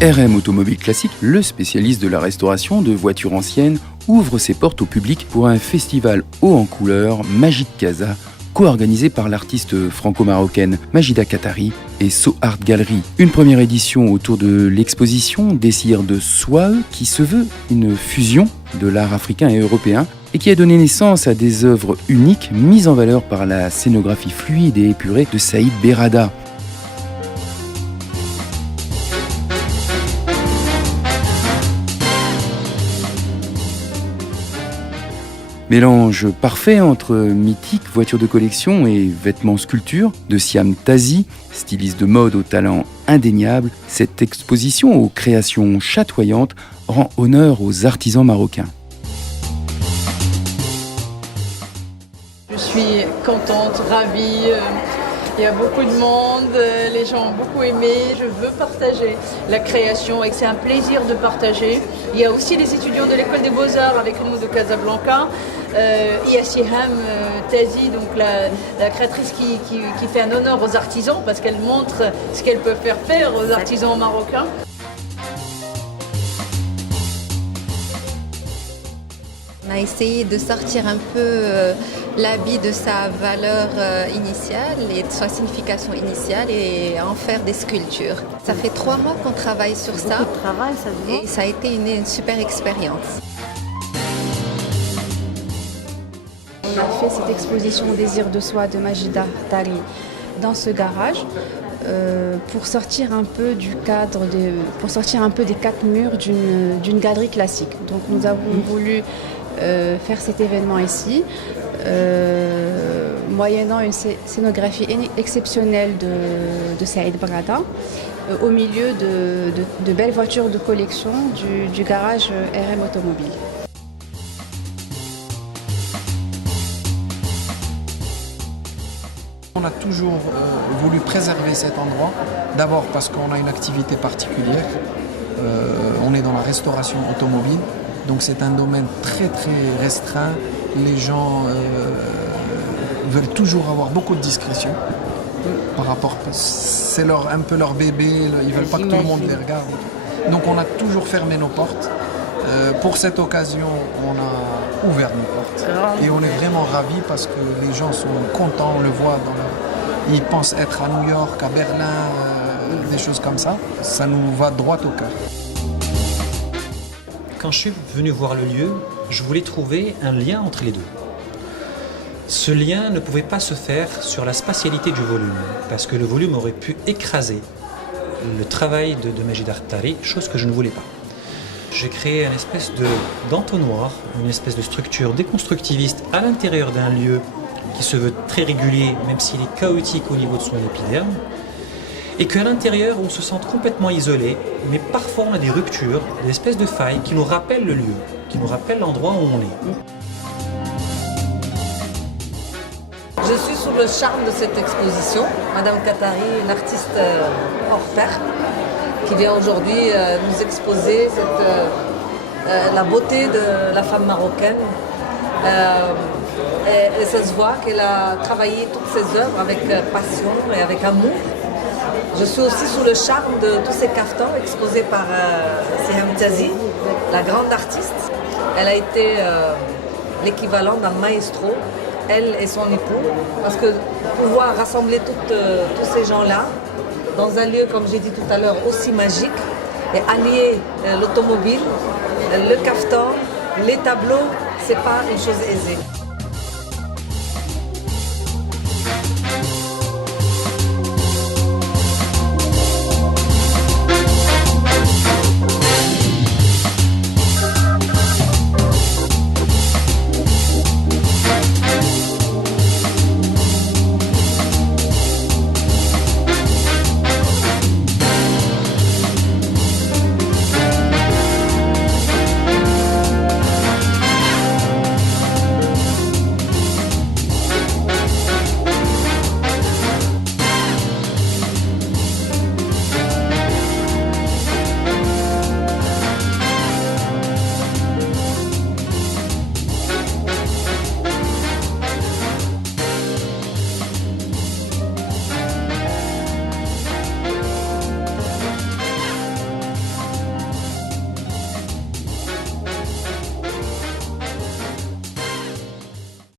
RM Automobile Classique, le spécialiste de la restauration de voitures anciennes, ouvre ses portes au public pour un festival haut en couleurs, Magic Casa, co-organisé par l'artiste franco-marocaine Majida Katari et So Art Gallery. Une première édition autour de l'exposition Désir de Soi, qui se veut une fusion de l'art africain et européen et qui a donné naissance à des œuvres uniques mises en valeur par la scénographie fluide et épurée de Saïd Berrada. Mélange parfait entre mythiques voitures de collection et vêtements sculptures de Siam Tazi, styliste de mode au talent indéniable, cette exposition aux créations chatoyantes rend honneur aux artisans marocains. Je suis contente, ravie. Il y a beaucoup de monde, les gens ont beaucoup aimé. Je veux partager la création et que c'est un plaisir de partager. Il y a aussi les étudiants de l'école des Beaux-Arts avec nous de Casablanca. Il y a Siham Tazi, donc la créatrice qui fait un honneur aux artisans parce qu'elle montre ce qu'elle peut faire aux artisans marocains. On a essayé de sortir un peu l'habit de sa valeur initiale et de sa signification initiale et en faire des sculptures. Ça fait 3 mois qu'on travaille sur ça et ça a été une super expérience. On a fait cette exposition Désir de Soi de Majida Katari dans ce garage pour sortir un peu du cadre, pour sortir un peu des 4 murs d'une galerie classique. Donc nous avons voulu faire cet événement ici, moyennant une scénographie exceptionnelle de Saïd Berrada, au milieu de belles voitures de collection du garage RM Automobile. On a toujours voulu préserver cet endroit, d'abord parce qu'on a une activité particulière, on est dans la restauration automobile. Donc c'est un domaine très restreint. Les gens veulent toujours avoir beaucoup de discrétion par rapport. C'est un peu leur bébé. Ils veulent pas que tout le monde les regarde. Donc on a toujours fermé nos portes. Pour cette occasion, on a ouvert nos portes et on est vraiment ravis parce que les gens sont contents. On le voit ils pensent être à New York, à Berlin, des choses comme ça. Ça nous va droit au cœur. Quand je suis venu voir le lieu, je voulais trouver un lien entre les deux. Ce lien ne pouvait pas se faire sur la spatialité du volume, parce que le volume aurait pu écraser le travail de Majida Katari, chose que je ne voulais pas. J'ai créé une espèce d'entonnoir, une espèce de structure déconstructiviste à l'intérieur d'un lieu qui se veut très régulier, même s'il est chaotique au niveau de son épiderme. Et qu'à l'intérieur, on se sente complètement isolé, mais parfois on a des ruptures, des espèces de failles qui nous rappellent le lieu, qui nous rappellent l'endroit où on est. Je suis sous le charme de cette exposition. Madame Katari, une artiste hors pair, qui vient aujourd'hui nous exposer la beauté de la femme marocaine. Et ça se voit qu'elle a travaillé toutes ses œuvres avec passion et avec amour. Je suis aussi sous le charme de tous ces caftans exposés par Siam Tazi, la grande artiste. Elle a été l'équivalent d'un maestro, elle et son époux, parce que pouvoir rassembler tous ces gens-là dans un lieu, comme j'ai dit tout à l'heure, aussi magique, et allier l'automobile, le caftan, les tableaux, c'est pas une chose aisée.